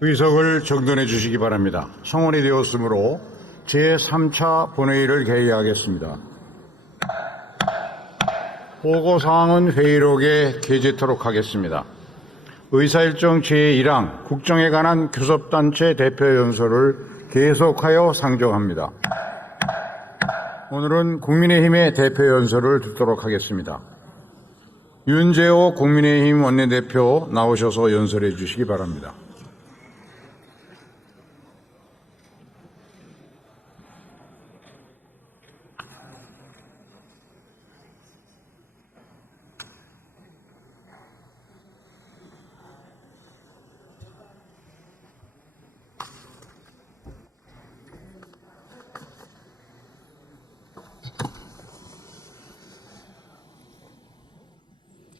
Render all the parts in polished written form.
의석을 정돈해 주시기 바랍니다. 성원이 되었으므로 제3차 본회의를 개의하겠습니다. 보고사항은 회의록에 게재토록 하겠습니다. 의사일정 제1항 국정에 관한 교섭단체 대표연설을 계속하여 상정합니다. 오늘은 국민의힘의 대표연설을 듣도록 하겠습니다. 윤재호 국민의힘 원내대표 나오셔서 연설해 주시기 바랍니다.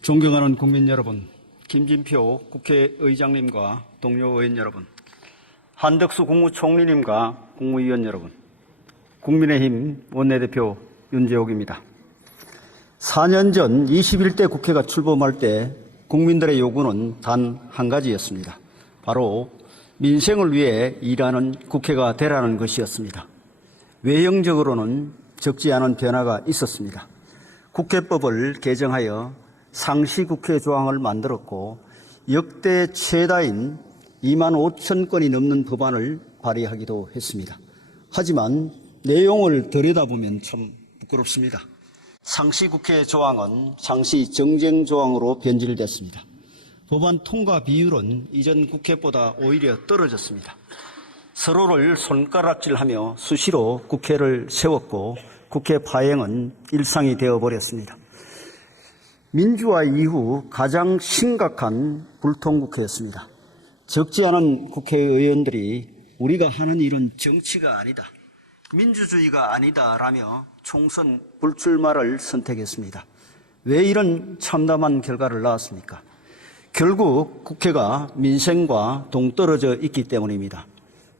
존경하는 국민 여러분, 김진표 국회의장님과 동료 의원 여러분, 한덕수 국무총리님과 국무위원 여러분, 국민의힘 원내대표 윤재옥입니다. 4년 전 21대 국회가 출범할 때 국민들의 요구는 단 한 가지였습니다. 바로 민생을 위해 일하는 국회가 되라는 것이었습니다. 외형적으로는 적지 않은 변화가 있었습니다. 국회법을 개정하여 상시국회 조항을 만들었고 역대 최다인 2만 5천 건이 넘는 법안을 발의하기도 했습니다. 하지만 내용을 들여다보면 참 부끄럽습니다. 상시국회 조항은 상시 정쟁 조항으로 변질됐습니다. 법안 통과 비율은 이전 국회보다 오히려 떨어졌습니다. 서로를 손가락질하며 수시로 국회를 세웠고 국회 파행은 일상이 되어버렸습니다. 민주화 이후 가장 심각한 불통국회였습니다. 적지 않은 국회의원들이 우리가 하는 일은 정치가 아니다, 민주주의가 아니다라며 총선 불출마를 선택했습니다. 왜 이런 참담한 결과를 낳았습니까? 결국 국회가 민생과 동떨어져 있기 때문입니다.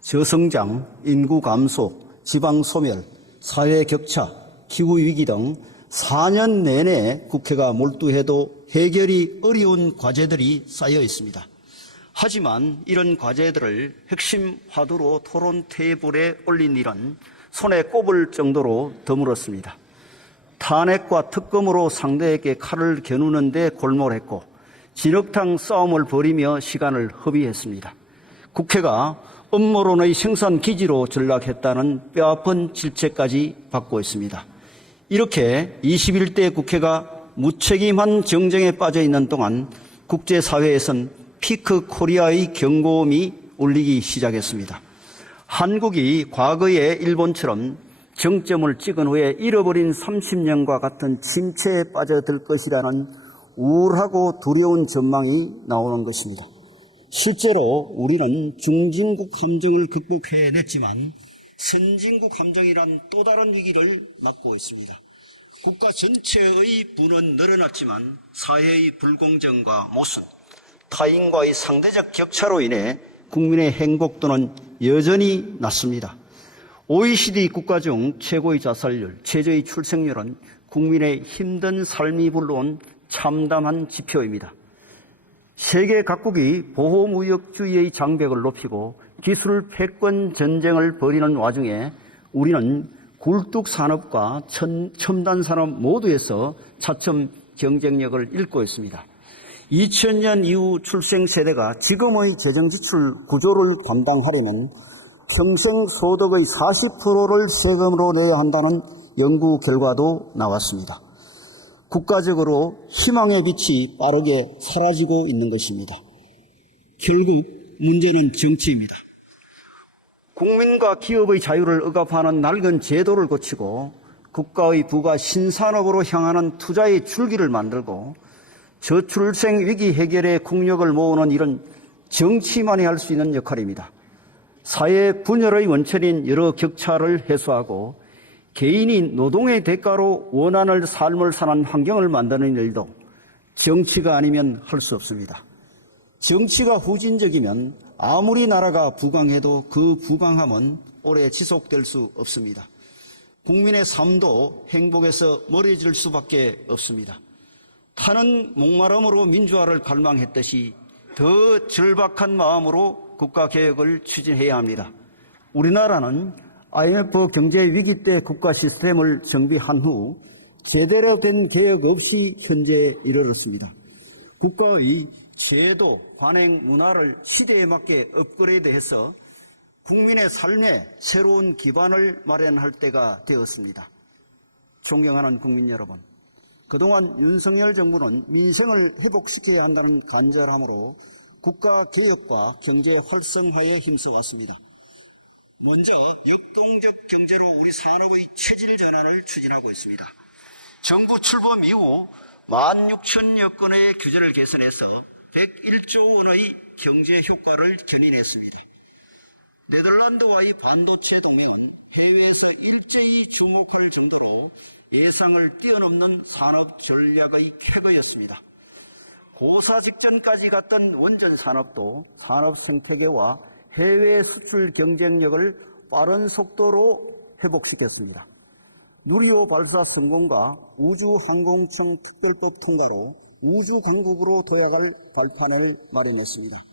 저성장, 인구 감소, 지방 소멸, 사회 격차, 기후위기 등 4년 내내 국회가 몰두해도 해결이 어려운 과제들이 쌓여 있습니다. 하지만 이런 과제들을 핵심 화두로 토론 테이블에 올린 일은 손에 꼽을 정도로 드물었습니다. 탄핵과 특검으로 상대에게 칼을 겨누는 데 골몰했고 진흙탕 싸움을 벌이며 시간을 허비했습니다. 국회가 음모론의 생산 기지로 전락했다는 뼈아픈 질책까지 받고 있습니다. 이렇게 21대 국회가 무책임한 정쟁에 빠져 있는 동안 국제사회에선 피크 코리아의 경고음이 울리기 시작했습니다. 한국이 과거의 일본처럼 정점을 찍은 후에 잃어버린 30년과 같은 침체에 빠져들 것이라는 우울하고 두려운 전망이 나오는 것입니다. 실제로 우리는 중진국 함정을 극복해냈지만 선진국 함정이란 또 다른 위기를 맞고 있습니다. 국가 전체의 부는 늘어났지만 사회의 불공정과 모순, 타인과의 상대적 격차로 인해 국민의 행복도는 여전히 낮습니다. OECD 국가 중 최고의 자살률, 최저의 출생률은 국민의 힘든 삶이 불러온 참담한 지표입니다. 세계 각국이 보호무역주의의 장벽을 높이고 기술 패권 전쟁을 벌이는 와중에 우리는 굴뚝산업과 첨단 산업 모두에서 차츰 경쟁력을 잃고 있습니다. 2000년 이후 출생 세대가 지금의 재정지출 구조를 감당하려면 평생 소득의 40%를 세금으로 내야 한다는 연구 결과도 나왔습니다. 국가적으로 희망의 빛이 빠르게 사라지고 있는 것입니다. 결국 문제는 정치입니다. 국민과 기업의 자유를 억압하는 낡은 제도를 고치고 국가의 부가 신산업으로 향하는 투자의 줄기를 만들고 저출생 위기 해결에 국력을 모으는 일은 정치만이 할 수 있는 역할입니다. 사회 분열의 원천인 여러 격차를 해소하고 개인이 노동의 대가로 원하는 삶을 사는 환경을 만드는 일도 정치가 아니면 할 수 없습니다. 정치가 후진적이면 아무리 나라가 부강해도 그 부강함은 오래 지속될 수 없습니다. 국민의 삶도 행복에서 멀어질 수밖에 없습니다. 타는 목마름으로 민주화를 갈망했듯이 더 절박한 마음으로 국가개혁을 추진해야 합니다. 우리나라는 IMF 경제 위기 때 국가 시스템을 정비한 후 제대로 된 개혁 없이 현재에 이르렀습니다. 국가의 제도, 관행, 문화를 시대에 맞게 업그레이드해서 국민의 삶에 새로운 기반을 마련할 때가 되었습니다. 존경하는 국민 여러분, 그동안 윤석열 정부는 민생을 회복시켜야 한다는 간절함으로 국가개혁과 경제 활성화에 힘써왔습니다. 먼저 역동적 경제로 우리 산업의 체질 전환을 추진하고 있습니다. 정부 출범 이후 16,000여 건의 규제를 개선해서 101조 원의 경제 효과를 견인했습니다. 네덜란드와의 반도체 동맹은 해외에서 일제히 주목할 정도로 예상을 뛰어넘는 산업 전략의 쾌거였습니다. 고사 직전까지 갔던 원전 산업도 산업 생태계와 해외 수출 경쟁력을 빠른 속도로 회복시켰습니다. 누리호 발사 성공과 우주항공청 특별법 통과로 우주강국으로 도약할 발판을 마련했습니다.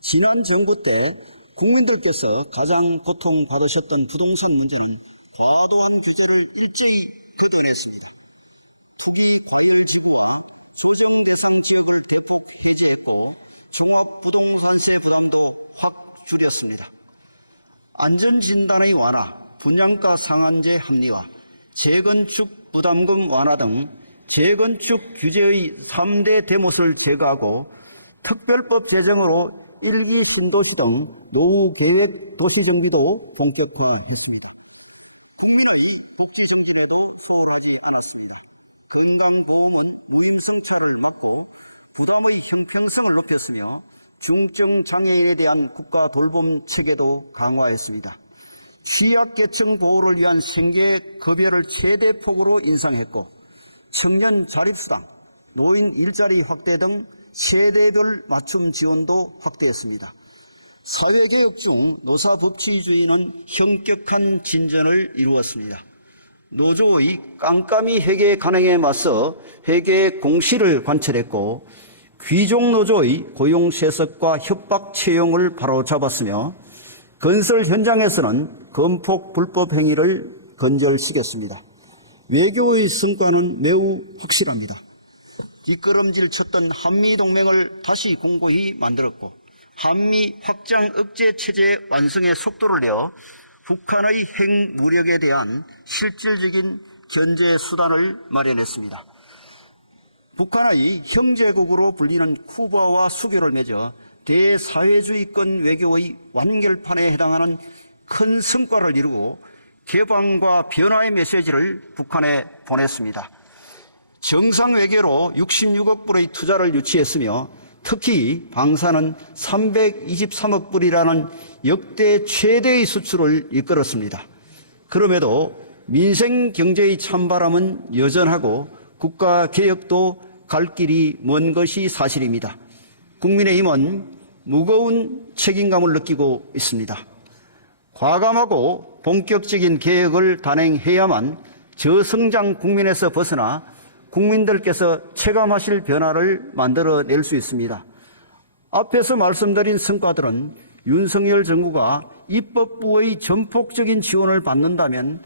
지난 정부 때 국민들께서 가장 고통받으셨던 부동산 문제는 과도한 규제를 일제히 걷어냈습니다. 투기 과열지구와 조정 대상 지역을 대폭 해제했고 종합부동산세 부담도 확 줄였습니다. 안전진단의 완화, 분양가 상한제 합리화, 재건축 부담금 완화 등 재건축 규제의 3대 대못을 제거하고 특별법 제정으로 1기 신도시 등 노후 계획 도시 정비도 본격화했습니다. 국민의 복지 정진에도 소홀하지 않았습니다. 건강보험은 무임승차를 막고 부담의 형평성을 높였으며 중증 장애인에 대한 국가 돌봄 체계도 강화했습니다. 취약계층 보호를 위한 생계급여를 최대폭으로 인상했고 청년 자립수당, 노인 일자리 확대 등 세대별 맞춤 지원도 확대했습니다. 사회개혁 중 노사법치주의는 현격한 진전을 이루었습니다. 노조의 깜깜이 회계 간행에 맞서 회계 공시를 관철했고 귀족노조의 고용세습과 협박 채용을 바로잡았으며 건설 현장에서는 건폭 불법 행위를 건절시켰습니다. 외교의 성과는 매우 확실합니다. 뒷걸음질 쳤던 한미동맹을 다시 공고히 만들었고 한미 확장 억제 체제 완성의 속도를 내어 북한의 핵무력에 대한 실질적인 견제 수단을 마련했습니다. 북한의 형제국으로 불리는 쿠바와 수교를 맺어 대사회주의권 외교의 완결판에 해당하는 큰 성과를 이루고 개방과 변화의 메시지를 북한에 보냈습니다. 정상외교로 66억 불의 투자를 유치했으며 특히 방사는 323억 불이라는 역대 최대의 수출을 이끌었습니다. 그럼에도 민생 경제의 찬바람은 여전하고 국가 개혁도 갈 길이 먼 것이 사실입니다. 국민의힘은 무거운 책임감을 느끼고 있습니다. 과감하고 본격적인 개혁을 단행해야만 저성장 국민에서 벗어나 국민들께서 체감하실 변화를 만들어낼 수 있습니다. 앞에서 말씀드린 성과들은 윤석열 정부가 입법부의 전폭적인 지원을 받는다면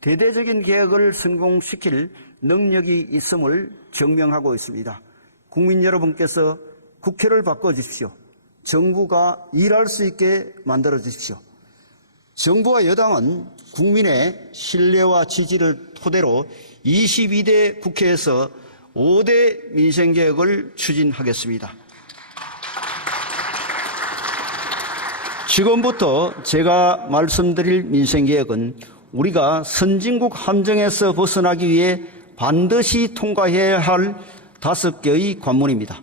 대대적인 개혁을 성공시킬 능력이 있음을 증명하고 있습니다. 국민 여러분께서 국회를 바꿔주십시오. 정부가 일할 수 있게 만들어주십시오. 정부와 여당은 국민의 신뢰와 지지를 토대로 22대 국회에서 5대 민생개혁을 추진하겠습니다. 지금부터 제가 말씀드릴 민생개혁은 우리가 선진국 함정에서 벗어나기 위해 반드시 통과해야 할 5개의 관문입니다.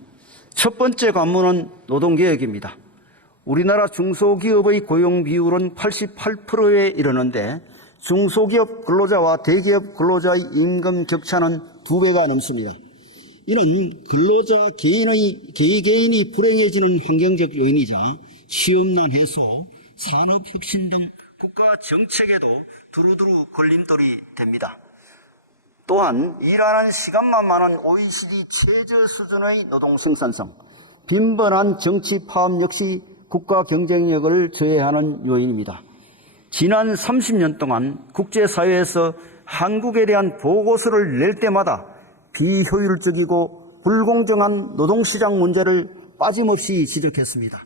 첫 번째 관문은 노동개혁입니다. 우리나라 중소기업의 고용 비율은 88%에 이르는데 중소기업 근로자와 대기업 근로자의 임금 격차는 2배가 넘습니다. 이는 근로자 개인이 불행해지는 환경적 요인이자 취업난 해소, 산업혁신 등 국가 정책에도 두루두루 걸림돌이 됩니다. 또한 일하는 시간만 많은 OECD 최저 수준의 노동 생산성, 빈번한 정치 파업 역시 국가 경쟁력을 저해하는 요인입니다. 지난 30년 동안 국제사회에서 한국에 대한 보고서를 낼 때마다 비효율적이고 불공정한 노동시장 문제를 빠짐없이 지적했습니다.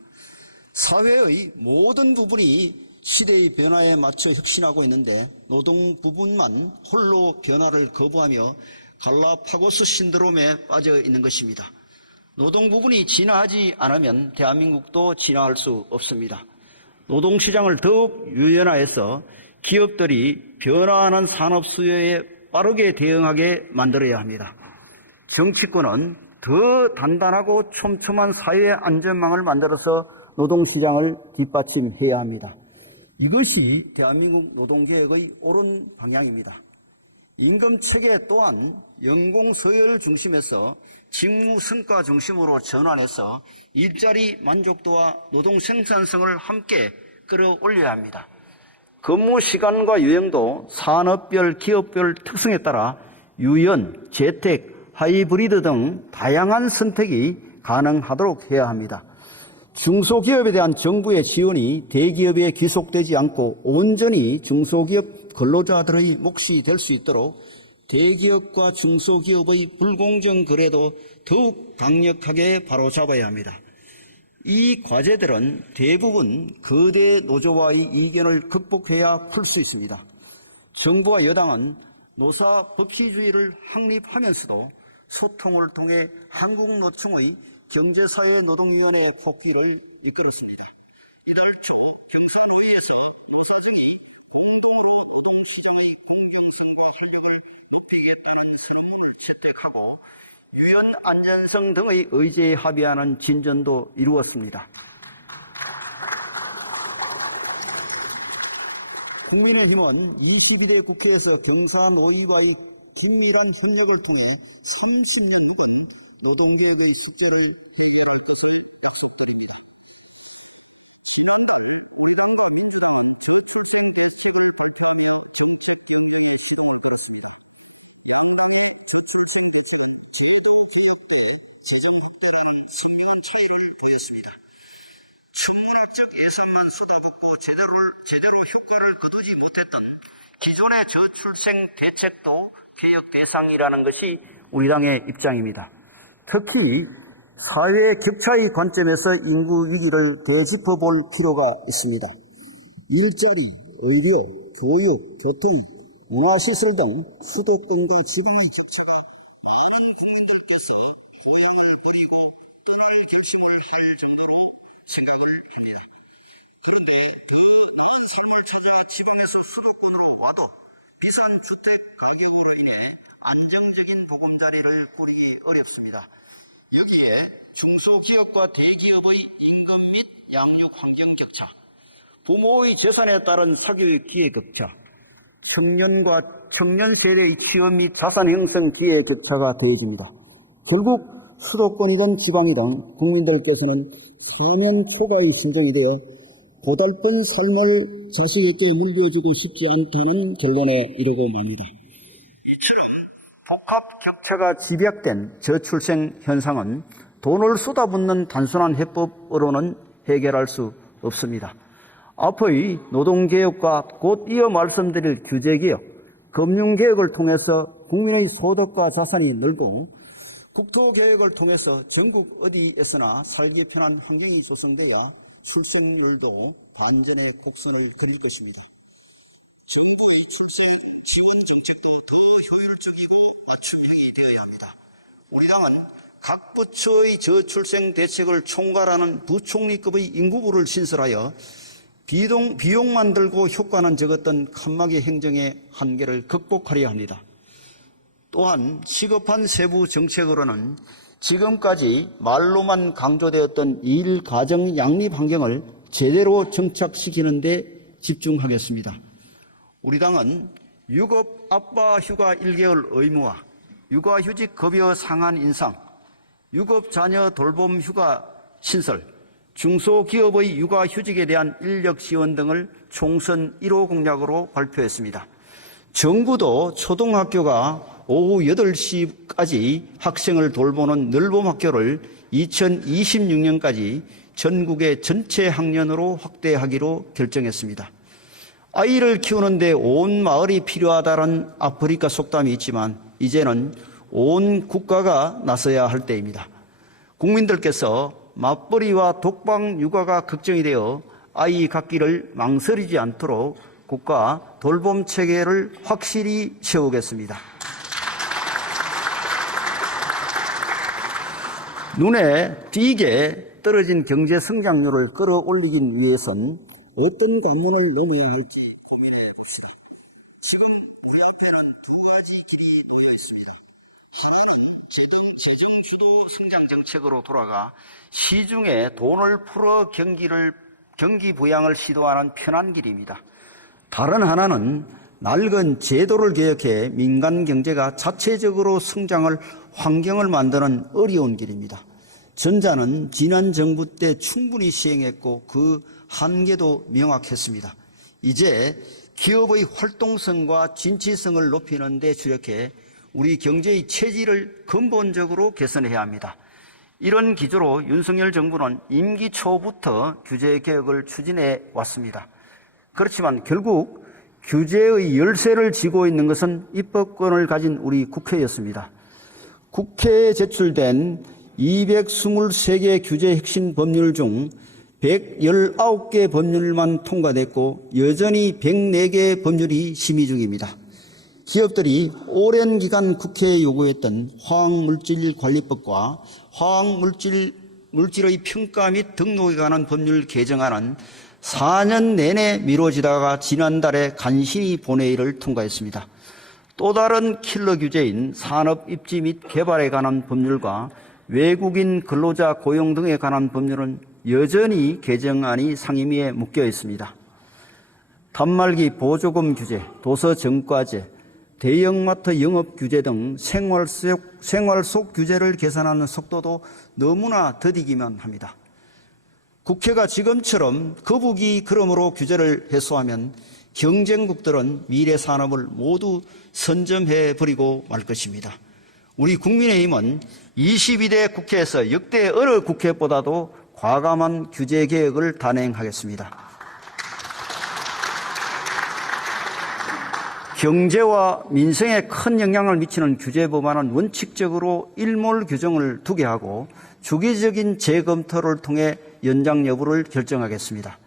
사회의 모든 부분이 시대의 변화에 맞춰 혁신하고 있는데 노동 부분만 홀로 변화를 거부하며 갈라파고스 신드롬에 빠져 있는 것입니다. 노동 부분이 진화하지 않으면 대한민국도 진화할 수 없습니다. 노동시장을 더욱 유연화해서 기업들이 변화하는 산업 수요에 빠르게 대응하게 만들어야 합니다. 정치권은 더 단단하고 촘촘한 사회 안전망을 만들어서 노동시장을 뒷받침해야 합니다. 이것이 대한민국 노동개혁의 옳은 방향입니다. 임금체계 또한 연공서열 중심에서 직무성과 중심으로 전환해서 일자리 만족도와 노동생산성을 함께 끌어올려야 합니다. 근무시간과 유형도 산업별, 기업별 특성에 따라 유연, 재택, 하이브리드 등 다양한 선택이 가능하도록 해야 합니다. 중소기업에 대한 정부의 지원이 대기업에 귀속되지 않고 온전히 중소기업 근로자들의 몫이 될 수 있도록 대기업과 중소기업의 불공정 거래도 더욱 강력하게 바로잡아야 합니다. 이 과제들은 대부분 거대 노조와의 이견을 극복해야 풀 수 있습니다. 정부와 여당은 노사 법치주의를 확립하면서도 소통을 통해 한국노총의 경제사회노동위원회 복귀를 이끌었습니다. 이달 초 경사노위에서 노사정이 공동으로 노동시장의 공정성과 활력을 높이겠다는 선언문을 채택하고 유연 안전성 등의 의제에 합의하는 진전도 이루었습니다. 국민의힘은 22대 국회에서 경사노위와의 긴밀한 협력을 통해 30년 묵은 노동개혁의 숙제를 해결할 것을 약속드립니다. 지난달 우리 당과 민주당은 저출생 대책을 발표하며 정책 경쟁에 시동을 걸었습니다. 양당의 저출생 대책은 제도 개혁 대 재정 확대라는 선명한 차이를 보였습니다. 천문학적 예산만 쏟아붓고 제대로 효과를 거두지 못했던 기존의 저출생 대책도 개혁 대상이라는 것이 우리 당의 입장입니다. 특히 사회 격차의 관점에서 인구 위기를 되짚어 볼 필요가 있습니다. 일자리, 의료, 교육, 교통, 문화시설 등 수도권과 지방의 격차가 많은 국민들께서 고향을 버리고 떠날 결심을 할 정도로 생각을 합니다. 그런데 더 나은 삶을 찾아 지방에서 수도권으로 와도 비싼 주택 가격으로 인해 안정적인 보금자리를 꾸리기 어렵습니다. 여기에 중소기업과 대기업의 임금 및 양육 환경 격차, 부모의 재산에 따른 사교육 기회 격차, 청년과 청년 세대의 취업 및 자산 형성 기회 격차가 더해집니다. 결국 수도권이든 지방이든 국민들께서는 사면 초가의 심정이 되어 고달픈 삶을 자식에게 물려주고 싶지 않다는 결론에 이르고 맙니다. 이처럼 복합 격차가 집약된 저출생 현상은 돈을 쏟아붓는 단순한 해법으로는 해결할 수 없습니다. 앞의 노동개혁과 곧 이어 말씀드릴 규제개혁, 금융개혁을 통해서 국민의 소득과 자산이 늘고 국토개혁을 통해서 전국 어디에서나 살기 편한 환경이 조성돼야 출생률도 반전의 곡선을 그릴 것입니다. 정부의 출생 지원 정책도 더 효율적이고 맞춤형이 되어야 합니다. 우리 당은 각 부처의 저출생 대책을 총괄하는 부총리급의 인구부를 신설하여 비용만 들고 효과는 적었던 칸막이 행정의 한계를 극복하려 합니다. 또한 시급한 세부 정책으로는 지금까지 말로만 강조되었던 일, 가정, 양립 환경을 제대로 정착시키는 데 집중하겠습니다. 우리 당은 유급 아빠 휴가 1개월 의무화, 육아휴직 급여 상한 인상, 유급 자녀 돌봄 휴가 신설, 중소기업의 육아휴직에 대한 인력 지원 등을 총선 1호 공약으로 발표했습니다. 정부도 초등학교가 오후 8시까지 학생을 돌보는 늘봄 학교를 2026년까지 전국의 전체 학년으로 확대하기로 결정했습니다. 아이를 키우는데 온 마을이 필요하다는 아프리카 속담이 있지만 이제는 온 국가가 나서야 할 때입니다. 국민들께서 맞벌이와 독방 육아가 걱정이 되어 아이 갖기를 망설이지 않도록 국가 돌봄 체계를 확실히 세우겠습니다. 눈에 띄게 떨어진 경제 성장률을 끌어올리기 위해선 어떤 관문을 넘어야 할지 고민해 봅시다. 지금 우리 앞에는 두 가지 길이 놓여 있습니다. 하나는 재정 주도 성장 정책으로 돌아가 시중에 돈을 풀어 경기 부양을 시도하는 편한 길입니다. 다른 하나는 낡은 제도를 개혁해 민간 경제가 자체적으로 성장할 환경을 만드는 어려운 길입니다. 전자는 지난 정부 때 충분히 시행했고 그 한계도 명확했습니다. 이제 기업의 활동성과 진취성을 높이는 데 주력해 우리 경제의 체질을 근본적으로 개선해야 합니다. 이런 기조로 윤석열 정부는 임기 초부터 규제 개혁을 추진해 왔습니다. 그렇지만 결국 규제의 열쇠를 쥐고 있는 것은 입법권을 가진 우리 국회였습니다. 국회에 제출된 223개 규제 핵심 법률 중 119개 법률만 통과됐고 여전히 104개 법률이 심의 중입니다. 기업들이 오랜 기간 국회에 요구했던 화학물질관리법과 화학물질의 평가 및 등록에 관한 법률 개정안은 4년 내내 미뤄지다가 지난달에 간신히 본회의를 통과했습니다. 또 다른 킬러 규제인 산업 입지 및 개발에 관한 법률과 외국인 근로자 고용 등에 관한 법률은 여전히 개정안이 상임위에 묶여 있습니다. 단말기 보조금 규제, 도서정가제, 대형마트 영업 규제 등 생활 속 규제를 개선하는 속도도 너무나 더디기만 합니다. 국회가 지금처럼 거북이 걸음으로 규제를 해소하면 경쟁국들은 미래 산업을 모두 선점해 버리고 말 것입니다. 우리 국민의힘은 22대 국회에서 역대 어느 국회보다도 과감한 규제 개혁을 단행하겠습니다. 경제와 민생에 큰 영향을 미치는 규제 법안은 원칙적으로 일몰 규정을 두게 하고 주기적인 재검토를 통해 연장 여부를 결정하겠습니다.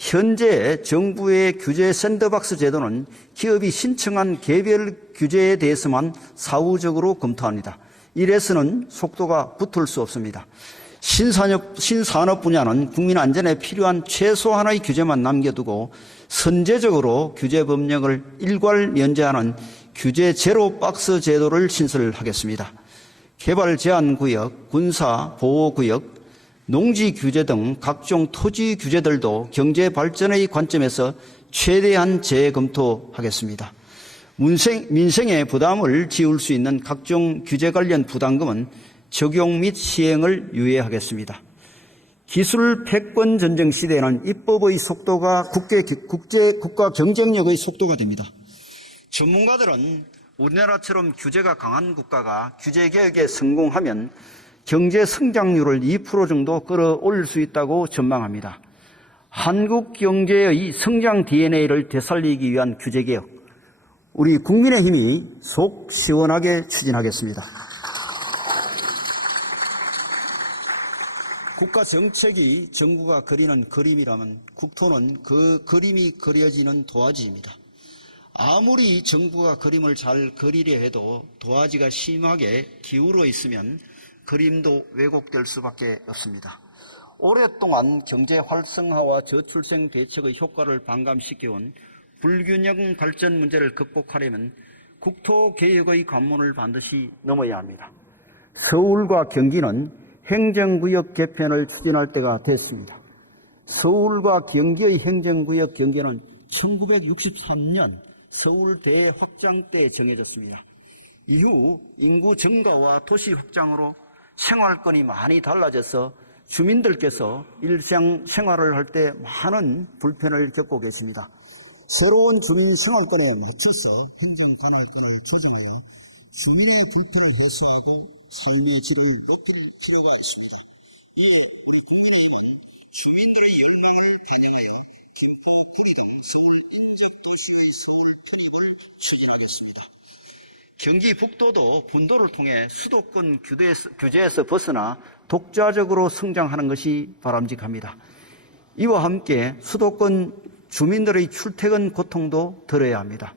현재 정부의 규제 샌드박스 제도는 기업이 신청한 개별 규제에 대해서만 사후적으로 검토합니다. 이래서는 속도가 붙을 수 없습니다. 신산업 분야는 국민 안전에 필요한 최소한의 규제만 남겨두고 선제적으로 규제 법령을 일괄 면제하는 규제 제로 박스 제도를 신설하겠습니다. 개발 제한 구역, 군사 보호 구역, 농지 규제 등 각종 토지 규제들도 경제 발전의 관점에서 최대한 재검토하겠습니다. 민생의 부담을 지울 수 있는 각종 규제 관련 부담금은 적용 및 시행을 유예하겠습니다. 기술 패권 전쟁 시대에는 입법의 속도가 국가 경쟁력의 속도가 됩니다. 전문가들은 우리나라처럼 규제가 강한 국가가 규제 개혁에 성공하면 경제 성장률을 2% 정도 끌어올릴 수 있다고 전망합니다. 한국 경제의 성장 DNA를 되살리기 위한 규제 개혁, 우리 국민의힘이 속 시원하게 추진하겠습니다. 국가 정책이 정부가 그리는 그림이라면 국토는 그 그림이 그려지는 도화지입니다. 아무리 정부가 그림을 잘 그리려 해도 도화지가 심하게 기울어 있으면 그림도 왜곡될 수밖에 없습니다. 오랫동안 경제 활성화와 저출생 대책의 효과를 반감시켜온 불균형 발전 문제를 극복하려면 국토개혁의 관문을 반드시 넘어야 합니다. 서울과 경기는 행정구역 개편을 추진할 때가 됐습니다. 서울과 경기의 행정구역 경계는 1963년 서울 대확장 때 정해졌습니다. 이후 인구 증가와 도시 확장으로 생활권이 많이 달라져서 주민들께서 일상생활을 할 때 많은 불편을 겪고 계십니다. 새로운 주민 생활권에 맞춰서 행정 관할권을 조정하여 주민의 불편을 해소하고 삶의 질을 높일 필요가 있습니다. 이에 우리 국민의힘은 주민들의 열망을 반영하여 김포, 구리 등 서울 인접도시의 서울 편입을 추진하겠습니다. 경기 북도도 분도를 통해 수도권 규제에서 벗어나 독자적으로 성장하는 것이 바람직합니다. 이와 함께 수도권 주민들의 출퇴근 고통도 덜어야 합니다.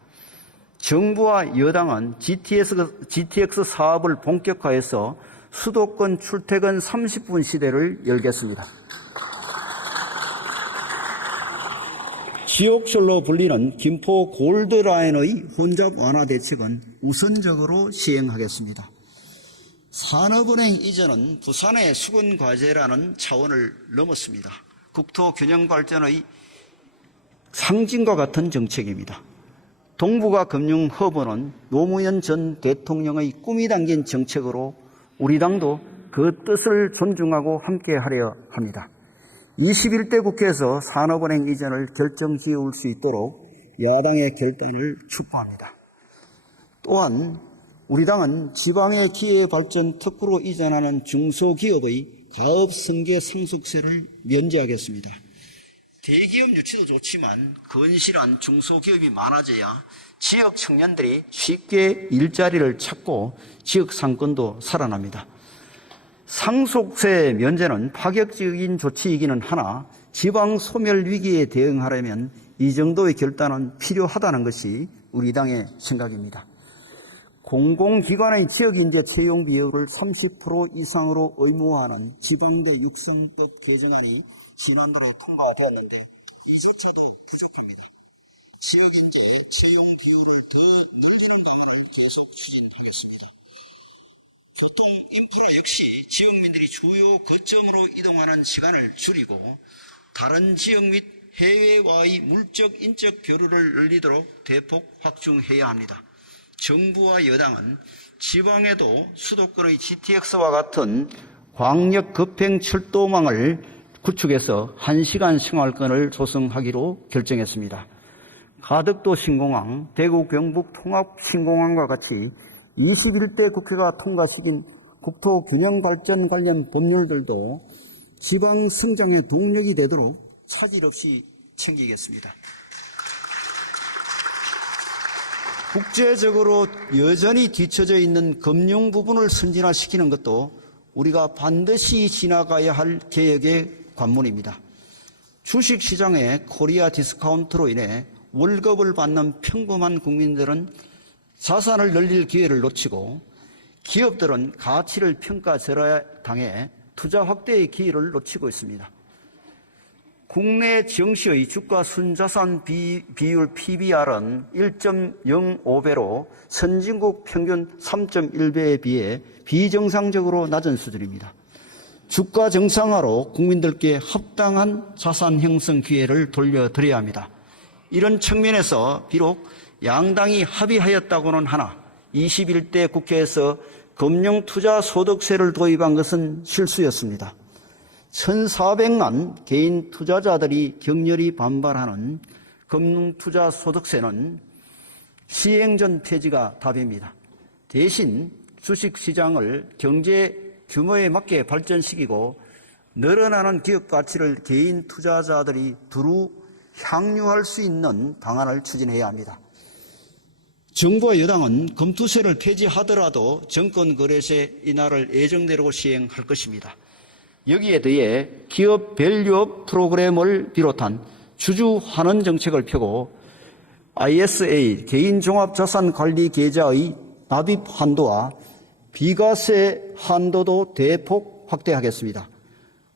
정부와 여당은 GTX 사업을 본격화해서 수도권 출퇴근 30분 시대를 열겠습니다. 지옥철로 불리는 김포 골드라인의 혼잡 완화 대책은 우선적으로 시행하겠습니다. 산업은행 이전은 부산의 수건과제라는 차원을 넘었습니다. 국토 균형 발전의 상징과 같은 정책입니다. 동북아 금융 허브는 노무현 전 대통령의 꿈이 담긴 정책으로 우리 당도 그 뜻을 존중하고 함께하려 합니다. 21대 국회에서 산업은행 이전을 결정지을 수 있도록 야당의 결단을 촉구합니다. 또한 우리 당은 지방의 기회발전 특구로 이전하는 중소기업의 가업승계 상속세를 면제하겠습니다. 대기업 유치도 좋지만 건실한 중소기업이 많아져야 지역 청년들이 쉽게 일자리를 찾고 지역 상권도 살아납니다. 상속세 면제는 파격적인 조치이기는 하나 지방 소멸 위기에 대응하려면 이 정도의 결단은 필요하다는 것이 우리 당의 생각입니다. 공공기관의 지역인재 채용 비율을 30% 이상으로 의무화하는 지방대 육성법 개정안이 지난달에 통과되었는데 이조차도 부족합니다. 지역인재 채용 비율을 더 늘리는 방안을 계속 추진하겠습니다. 교통 인프라 역시 지역민들이 주요 거점으로 이동하는 시간을 줄이고 다른 지역 및 해외와의 물적 인적 교류를 늘리도록 대폭 확충해야 합니다. 정부와 여당은 지방에도 수도권의 GTX와 같은 광역 급행 철도망을 구축해서 1시간 생활권을 조성하기로 결정했습니다. 가덕도 신공항, 대구 경북 통합 신공항과 같이 21대 국회가 통과시킨 국토 균형 발전 관련 법률들도 지방 성장의 동력이 되도록 차질 없이 챙기겠습니다. 국제적으로 여전히 뒤처져 있는 금융 부분을 선진화시키는 것도 우리가 반드시 지나가야 할 개혁의 관문입니다. 주식시장의 코리아 디스카운트로 인해 월급을 받는 평범한 국민들은 자산을 늘릴 기회를 놓치고 기업들은 가치를 평가절하당해 투자 확대의 기회를 놓치고 있습니다. 국내 증시의 주가 순자산 비율 PBR은 1.05배로 선진국 평균 3.1배에 비해 비정상적으로 낮은 수준입니다. 주가 정상화로 국민들께 합당한 자산 형성 기회를 돌려드려야 합니다. 이런 측면에서 비록 양당이 합의하였다고는 하나 21대 국회에서 금융투자소득세를 도입한 것은 실수였습니다. 1,400만 개인 투자자들이 격렬히 반발하는 금융투자소득세는 시행 전 폐지가 답입니다. 대신 주식시장을 경제 규모에 맞게 발전시키고 늘어나는 기업 가치를 개인 투자자들이 두루 향유할 수 있는 방안을 추진해야 합니다. 정부와 여당은 금투세를 폐지하더라도 정권거래세 인하를 예정대로 시행할 것입니다. 여기에 대해 기업 밸류업 프로그램을 비롯한 주주 환원 정책을 펴고 ISA 개인종합자산관리 계좌의 납입 한도와 비과세 한도도 대폭 확대하겠습니다.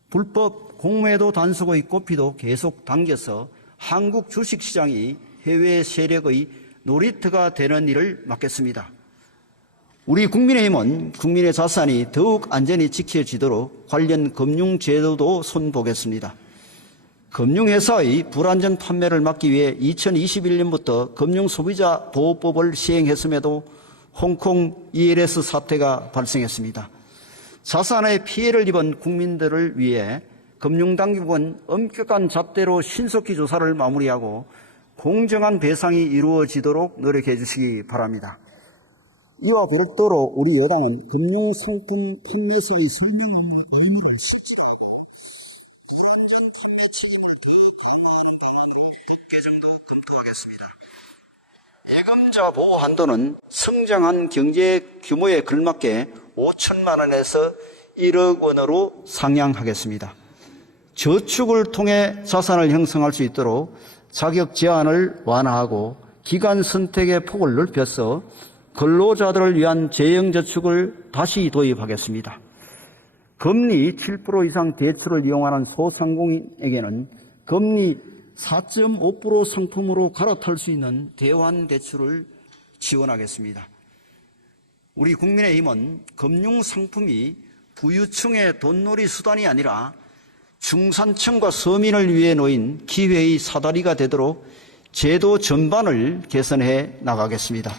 불법 공매도 단속의 꼬피도 계속 당겨서 한국 주식시장이 해외 세력의 놀이터가 되는 일을 막겠습니다. 우리 국민의힘은 국민의 자산이 더욱 안전히 지켜지도록 관련 금융제도도 손보겠습니다. 금융회사의 불안전 판매를 막기 위해 2021년부터 금융소비자보호법을 시행했음에도 홍콩 ELS 사태가 발생했습니다. 자산에 피해를 입은 국민들을 위해 금융당국은 엄격한 잣대로 신속히 조사를 마무리하고 공정한 배상이 이루어지도록 노력해 주시기 바랍니다. 이와 별도로 우리 여당은 금융상품 판매사의 설명 의무를 실지로 하고 불완전 판매 책임을 더 강화하는 방안으로 법 개정도 검토하겠습니다. 예금자 보호 한도는 성장한 경제 규모에 걸맞게 5천만 원에서 1억 원으로 상향하겠습니다. 저축을 통해 자산을 형성할 수 있도록 자격 제한을 완화하고 기간 선택의 폭을 넓혀서 근로자들을 위한 재형저축을 다시 도입하겠습니다. 금리 7% 이상 대출을 이용하는 소상공인에게는 금리 4.5% 상품으로 갈아탈 수 있는 대환대출을 지원하겠습니다. 우리 국민의힘은 금융상품이 부유층의 돈놀이 수단이 아니라 중산층과 서민을 위해 놓인 기회의 사다리가 되도록 제도 전반을 개선해 나가겠습니다.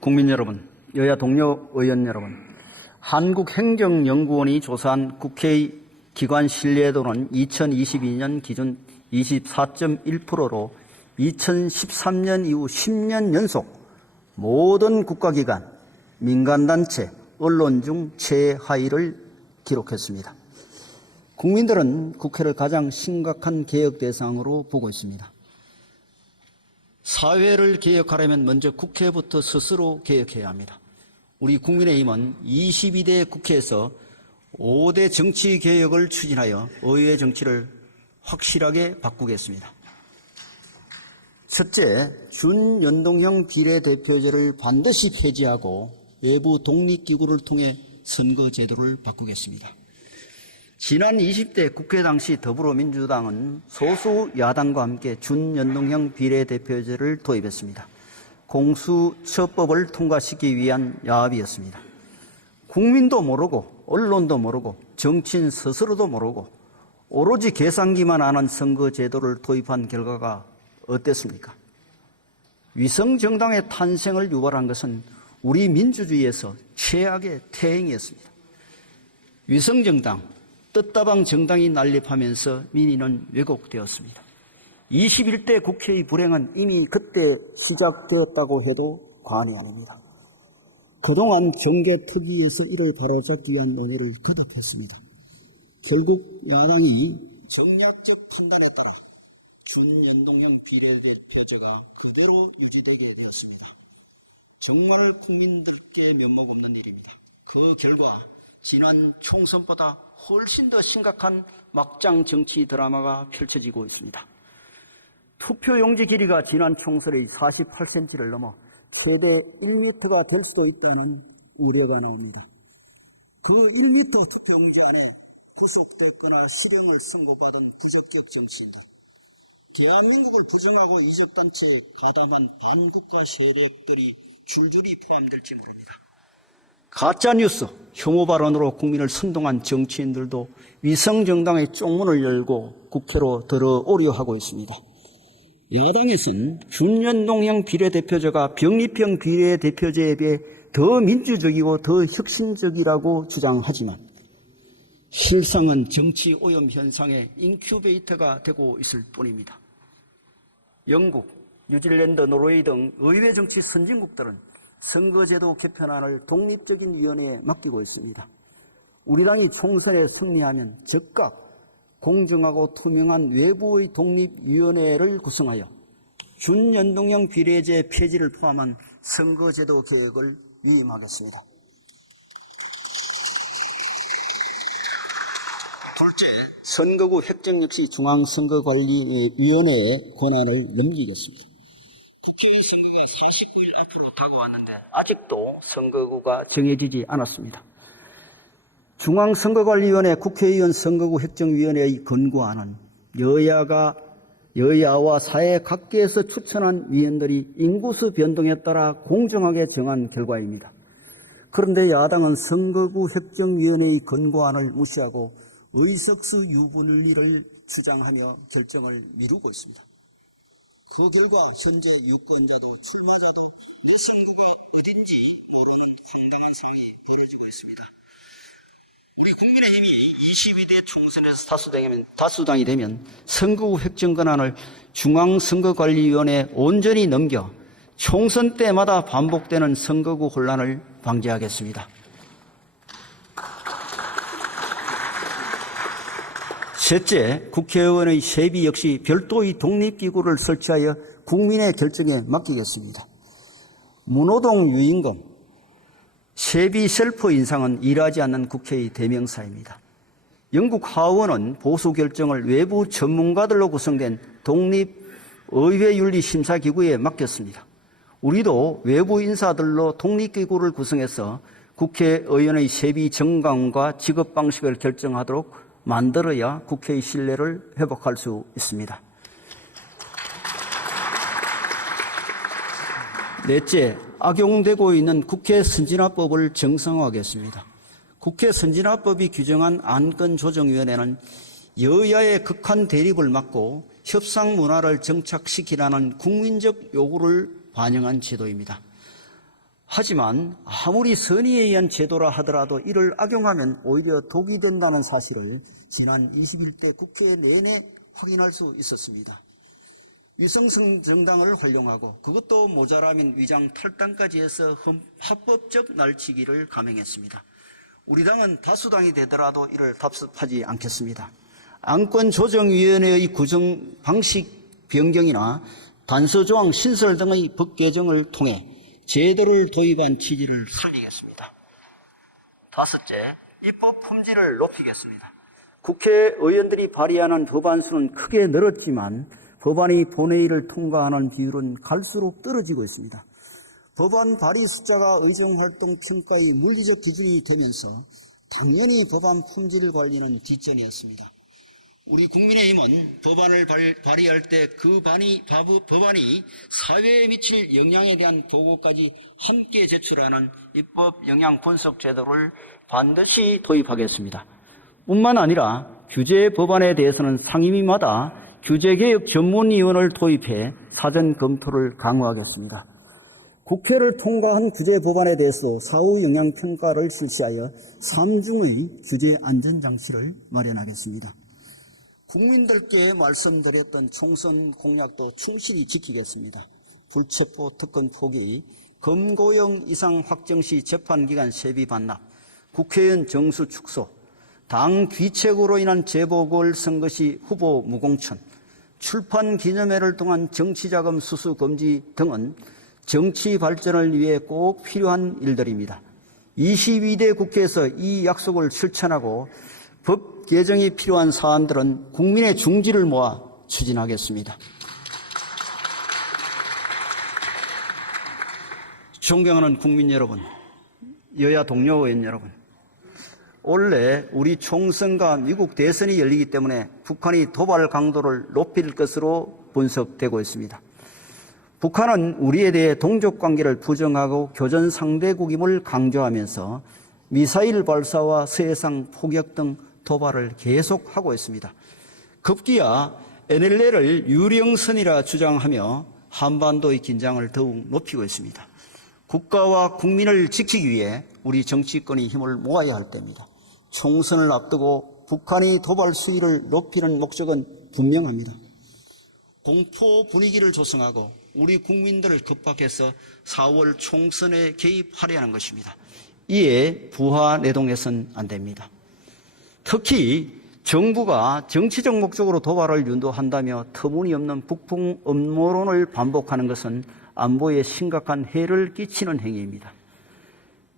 국민 여러분, 여야 동료 의원 여러분, 한국행정연구원이 조사한 국회의 기관 신뢰도는 2022년 기준 24.1%로 2013년 이후 10년 연속 모든 국가기관, 민간단체, 언론 중 최하위를 기록했습니다. 국민들은 국회를 가장 심각한 개혁 대상으로 보고 있습니다. 사회를 개혁하려면 먼저 국회부터 스스로 개혁해야 합니다. 우리 국민의힘은 22대 국회에서 5대 정치 개혁을 추진하여 의회 정치를 확실하게 바꾸겠습니다. 첫째, 준연동형 비례대표제를 반드시 폐지하고 외부 독립기구를 통해 선거제도를 바꾸겠습니다. 지난 20대 국회 당시 더불어민주당은 소수 야당과 함께 준연동형 비례대표제를 도입했습니다. 공수처법을 통과시키기 위한 야합이었습니다. 국민도 모르고 언론도 모르고 정치인 스스로도 모르고 오로지 계산기만 아는 선거제도를 도입한 결과가 어땠습니까? 위성정당의 탄생을 유발한 것은 우리 민주주의에서 최악의 태행이었습니다. 위성정당, 뜻다방 정당이 난립하면서 민의는 왜곡되었습니다. 21대 국회의 불행은 이미 그때 시작되었다고 해도 과언이 아닙니다. 그동안 정계특위에서 이를 바로잡기 위한 논의를 거듭했습니다. 결국 야당이 정략적 판단에 따라 준연동형 비례대표제가 그대로 유지되게 되었습니다. 정말 국민들께 면목 없는 일입니다. 그 결과 지난 총선보다 훨씬 더 심각한 막장 정치 드라마가 펼쳐지고 있습니다. 투표용지 길이가 지난 총선의 48cm를 넘어 최대 1m가 될 수도 있다는 우려가 나옵니다. 그 1m 투표용지 안에 구속됐거나 실형을 선고받은 부적격 정치인들, 대한민국을 부정하고 이적단체에 가담한 반국가 세력들이 줄줄이 포함될지 모릅니다. 가짜뉴스, 혐오 발언으로 국민을 선동한 정치인들도 위성정당의 쪽문을 열고 국회로 들어오려 하고 있습니다. 야당에선 준연동형 비례대표제가 병립형 비례대표제에 비해 더 민주적이고 더 혁신적이라고 주장하지만 실상은 정치 오염 현상의 인큐베이터가 되고 있을 뿐입니다. 영국, 뉴질랜드, 노르웨이 등 의회 정치 선진국들은 선거제도 개편안을 독립적인 위원회에 맡기고 있습니다. 우리 당이 총선에 승리하면 즉각 공정하고 투명한 외부의 독립위원회를 구성하여 준연동형 비례제 폐지를 포함한 선거제도 개혁을 위임하겠습니다. 둘째, 선거구 획정 역시 중앙선거관리위원회에 권한을 넘기겠습니다. 국회의원 선거가 49일 앞으로 다가왔는데 아직도 선거구가 정해지지 않았습니다. 중앙선거관리위원회 국회의원 선거구 획정위원회의 권고안은 여야와 사회 각계에서 추천한 위원들이 인구수 변동에 따라 공정하게 정한 결과입니다. 그런데 야당은 선거구 획정위원회의 권고안을 무시하고 의석수 유분리를 주장하며 결정을 미루고 있습니다. 그 결과 현재 유권자도 출마자도 내 선구가 어딘지 모르는 황당한 상황이 벌어지고 있습니다. 우리 국민의힘이 22대 총선에서 다수당이 되면 선거구 획정 권한을 중앙선거관리위원회에 온전히 넘겨 총선 때마다 반복되는 선거구 혼란을 방지하겠습니다. 셋째, 국회의원의 세비 역시 별도의 독립기구를 설치하여 국민의 결정에 맡기겠습니다. 문호동 유임금, 세비 셀프 인상은 일하지 않는 국회의 대명사입니다. 영국 하원은 보수 결정을 외부 전문가들로 구성된 독립 의회윤리심사기구에 맡겼습니다. 우리도 외부 인사들로 독립기구를 구성해서 국회의원의 세비 정강과 지급 방식을 결정하도록 만들어야 국회의 신뢰를 회복할 수 있습니다. 넷째, 악용되고 있는 국회 선진화법을 정상화하겠습니다. 국회 선진화법이 규정한 안건조정위원회는 여야의 극한 대립을 막고 협상 문화를 정착시키라는 국민적 요구를 반영한 제도입니다. 하지만 아무리 선의에 의한 제도라 하더라도 이를 악용하면 오히려 독이 된다는 사실을 지난 21대 국회 내내 확인할 수 있었습니다. 위성성 정당을 활용하고 그것도 모자라면 위장 탈당까지 해서 합법적 날치기를 감행했습니다. 우리 당은 다수당이 되더라도 이를 답습하지 않겠습니다. 안건조정위원회의 구성 방식 변경이나 단서조항 신설 등의 법 개정을 통해 제도를 도입한 취지를 살리겠습니다. 다섯째, 입법 품질을 높이겠습니다. 국회의원들이 발의하는 법안 수는 크게 늘었지만 법안이 본회의를 통과하는 비율은 갈수록 떨어지고 있습니다. 법안 발의 숫자가 의정활동 평가의 물리적 기준이 되면서 당연히 법안 품질 관리는 뒷전이었습니다. 우리 국민의힘은 법안을 발의할 때 그 법안이 사회에 미칠 영향에 대한 보고까지 함께 제출하는 입법 영향 분석 제도를 반드시 도입하겠습니다. 뿐만 아니라 규제 법안에 대해서는 상임위마다 규제개혁 전문위원을 도입해 사전 검토를 강화하겠습니다. 국회를 통과한 규제 법안에 대해서 사후 영향평가를 실시하여 3중의 규제 안전장치를 마련하겠습니다. 국민들께 말씀드렸던 총선 공약도 충실히 지키겠습니다. 불체포 특권 포기, 검거형 이상 확정 시 재판기간 세비 반납, 국회의원 정수 축소, 당 귀책으로 인한 재보궐선거 시 후보 무공천, 출판 기념회를 통한 정치자금 수수 금지 등은 정치 발전을 위해 꼭 필요한 일들입니다. 22대 국회에서 이 약속을 실천하고 법 개정이 필요한 사안들은 국민의 중지를 모아 추진하겠습니다. 존경하는 국민 여러분, 여야 동료 의원 여러분, 올해 우리 총선과 미국 대선이 열리기 때문에 북한이 도발 강도를 높일 것으로 분석되고 있습니다. 북한은 우리에 대해 동족 관계를 부정하고 교전 상대국임을 강조하면서 미사일 발사와 서해상 포격 등 도발을 계속하고 있습니다. 급기야 NLL을 유령선이라 주장하며 한반도의 긴장을 더욱 높이고 있습니다. 국가와 국민을 지키기 위해 우리 정치권이 힘을 모아야 할 때입니다. 총선을 앞두고 북한이 도발 수위를 높이는 목적은 분명합니다. 공포 분위기를 조성하고 우리 국민들을 급박해서 4월 총선에 개입하려는 것입니다. 이에 부하내동해서는 안 됩니다. 특히 정부가 정치적 목적으로 도발을 유도한다며 터무니없는 북풍 음모론을 반복하는 것은 안보에 심각한 해를 끼치는 행위입니다.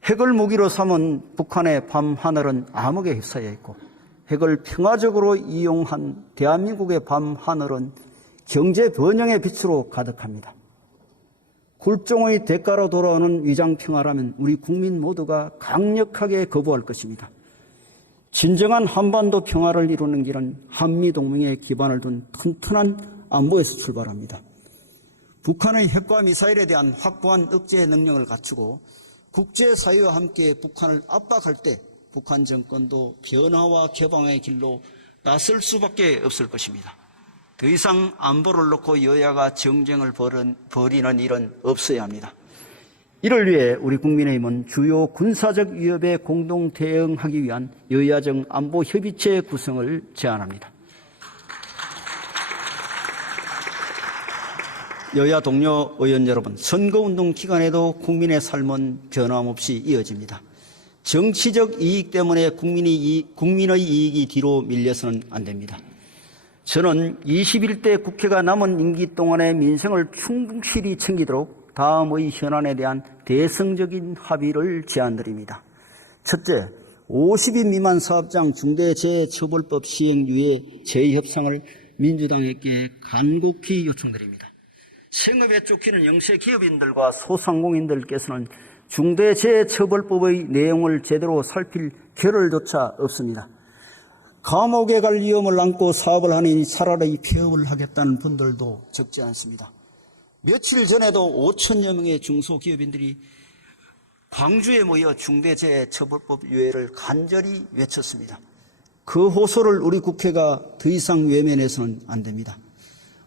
핵을 무기로 삼은 북한의 밤하늘은 암흑에 휩싸여 있고 핵을 평화적으로 이용한 대한민국의 밤하늘은 경제 번영의 빛으로 가득합니다. 굴종의 대가로 돌아오는 위장평화라면 우리 국민 모두가 강력하게 거부할 것입니다. 진정한 한반도 평화를 이루는 길은 한미동맹에 기반을 둔 튼튼한 안보에서 출발합니다. 북한의 핵과 미사일에 대한 확고한 억제 능력을 갖추고 국제사회와 함께 북한을 압박할 때 북한 정권도 변화와 개방의 길로 나설 수밖에 없을 것입니다. 더 이상 안보를 놓고 여야가 정쟁을 벌이는 일은 없어야 합니다. 이를 위해 우리 국민의힘은 주요 군사적 위협에 공동 대응하기 위한 여야정 안보협의체 구성을 제안합니다. 여야 동료 의원 여러분, 선거운동 기간에도 국민의 삶은 변함없이 이어집니다. 정치적 이익 때문에 국민의 이익이 뒤로 밀려서는 안 됩니다. 저는 21대 국회가 남은 임기 동안의 민생을 충실히 챙기도록 다음의 현안에 대한 대승적인 합의를 제안드립니다. 첫째, 50인 미만 사업장 중대재해처벌법 시행 유예 재협상을 민주당에게 간곡히 요청드립니다. 생업에 쫓기는 영세 기업인들과 소상공인들께서는 중대재해처벌법의 내용을 제대로 살필 겨를조차 없습니다. 감옥에 갈 위험을 안고 사업을 하니 차라리 폐업을 하겠다는 분들도 적지 않습니다. 며칠 전에도 5천여 명의 중소기업인들이 광주에 모여 중대재해처벌법 유예를 간절히 외쳤습니다. 그 호소를 우리 국회가 더 이상 외면해서는 안 됩니다.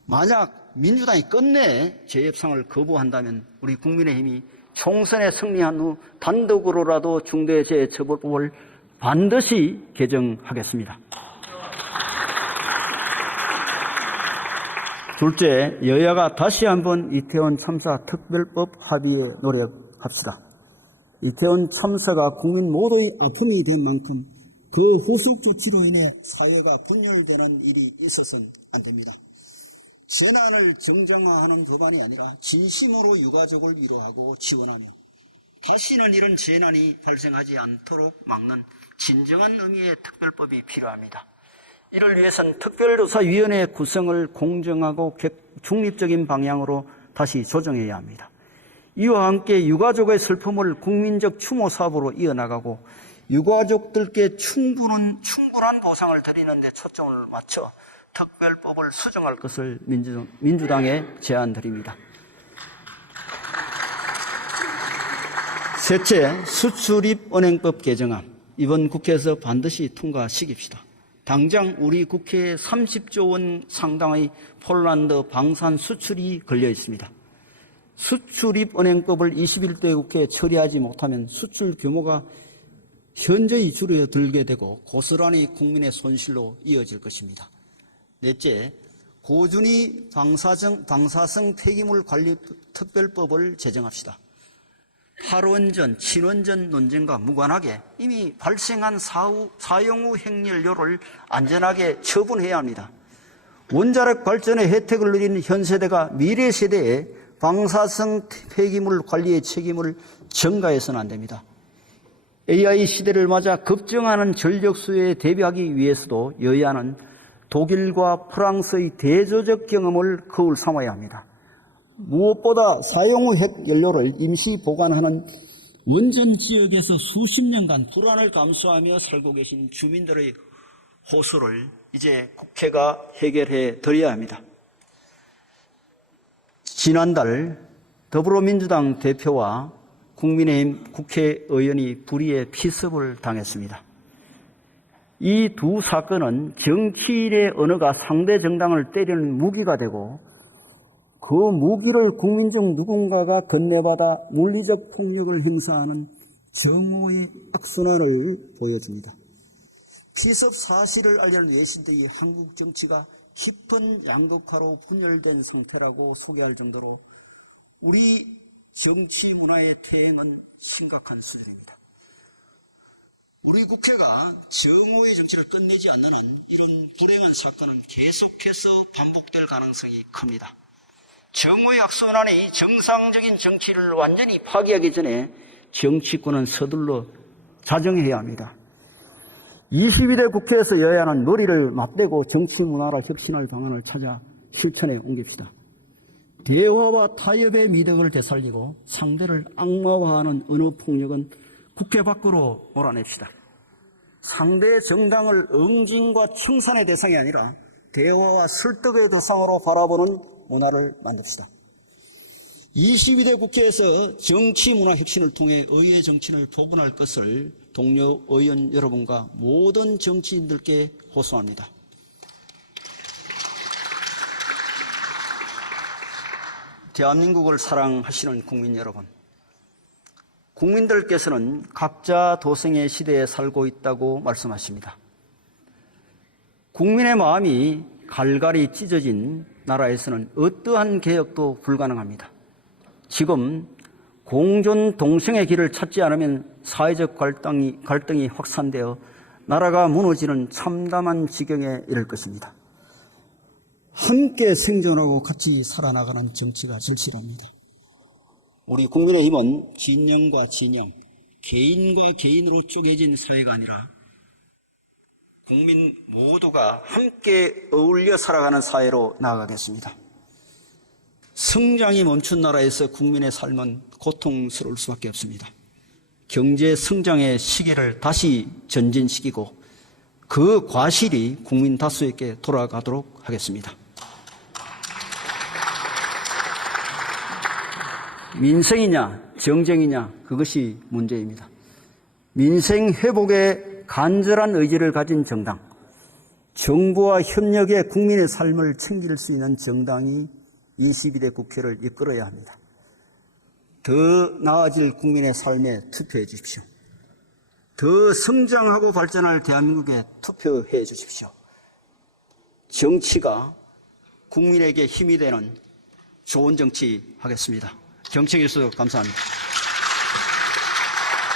만약 민주당이 끝내 재협상을 거부한다면 우리 국민의힘이 총선에 승리한 후 단독으로라도 중대재해처벌법을 반드시 개정하겠습니다. 둘째, 여야가 다시 한번 이태원 참사 특별법 합의에 노력합시다. 이태원 참사가 국민 모두의 아픔이 된 만큼 그 후속 조치로 인해 사회가 분열되는 일이 있어서는 안 됩니다. 재난을 정당화하는 법안이 아니라 진심으로 유가족을 위로하고 지원하며 다시는 이런 재난이 발생하지 않도록 막는 진정한 의미의 특별법이 필요합니다. 이를 위해선 특별조사위원회 구성을 공정하고 중립적인 방향으로 다시 조정해야 합니다. 이와 함께 유가족의 슬픔을 국민적 추모 사업으로 이어나가고 유가족들께 충분한 보상을 드리는 데 초점을 맞춰 특별법을 수정할 것을 민주당에 제안드립니다. 셋째, 수출입은행법 개정안. 이번 국회에서 반드시 통과시킵시다. 당장 우리 국회에 30조 원 상당의 폴란드 방산 수출이 걸려 있습니다. 수출입은행법을 21대 국회에 처리하지 못하면 수출 규모가 현저히 줄어들게 되고 고스란히 국민의 손실로 이어질 것입니다. 넷째, 고준위 방사성 폐기물 관리 특별법을 제정합시다. 탈원전, 친원전 논쟁과 무관하게 이미 발생한 사용 후 핵연료를 안전하게 처분해야 합니다. 원자력 발전의 혜택을 누리는 현 세대가 미래 세대에 방사성 폐기물 관리의 책임을 전가해서는 안 됩니다. AI 시대를 맞아 급증하는 전력 수요에 대비하기 위해서도 여야는 독일과 프랑스의 대조적 경험을 거울 삼아야 합니다. 무엇보다 사용 후 핵연료를 임시 보관하는 원전 지역에서 수십 년간 불안을 감수하며 살고 계신 주민들의 호소를 이제 국회가 해결해 드려야 합니다. 지난달 더불어민주당 대표와 국민의힘 국회의원이 불의의 피습을 당했습니다. 이 두 사건은 정치인의 언어가 상대 정당을 때리는 무기가 되고 그 무기를 국민 중 누군가가 건네받아 물리적 폭력을 행사하는 정오의 악순환을 보여줍니다. 피습 사실을 알려는 외신들이 한국 정치가 깊은 양극화로 분열된 상태라고 소개할 정도로 우리 정치 문화의 퇴행은 심각한 수준입니다. 우리 국회가 정오의 정치를 끝내지 않는 한 이런 불행한 사건은 계속해서 반복될 가능성이 큽니다. 정오의 악순환이 정상적인 정치를 완전히 파괴하기 전에 정치권은 서둘러 자정해야 합니다. 22대 국회에서 여야는 머리를 맞대고 정치 문화를 혁신할 방안을 찾아 실천에 옮깁시다. 대화와 타협의 미덕을 되살리고 상대를 악마화하는 언어 폭력은 국회 밖으로 몰아냅시다. 상대 정당을 응징과 청산의 대상이 아니라 대화와 설득의 대상으로 바라보는 문화를 만듭시다. 22대 국회에서 정치 문화 혁신을 통해 의회 정치를 복원할 것을 동료 의원 여러분과 모든 정치인들께 호소합니다. 대한민국을 사랑하시는 국민 여러분, 국민들께서는 각자 도생의 시대에 살고 있다고 말씀하십니다. 국민의 마음이 갈갈이 찢어진 나라에서는 어떠한 개혁도 불가능합니다. 지금 공존 동성의 길을 찾지 않으면 사회적 갈등이 확산되어 나라가 무너지는 참담한 지경에 이를 것입니다. 함께 생존하고 같이 살아나가는 정치가 절실합니다. 우리 국민의힘은 진영과 진영, 개인과 개인으로 쪼개진 사회가 아니라 국민 모두가 함께 어울려 살아가는 사회로 나아가겠습니다. 성장이 멈춘 나라에서 국민의 삶은 고통스러울 수밖에 없습니다. 경제 성장의 시계를 다시 전진시키고 그 과실이 국민 다수에게 돌아가도록 하겠습니다. 민생이냐 정쟁이냐 그것이 문제입니다. 민생 회복에 간절한 의지를 가진 정당, 정부와 협력해 국민의 삶을 챙길 수 있는 정당이 22대 국회를 이끌어야 합니다. 더 나아질 국민의 삶에 투표해 주십시오. 더 성장하고 발전할 대한민국에 투표해 주십시오. 정치가 국민에게 힘이 되는 좋은 정치 하겠습니다. 경청해 주셔서 감사합니다.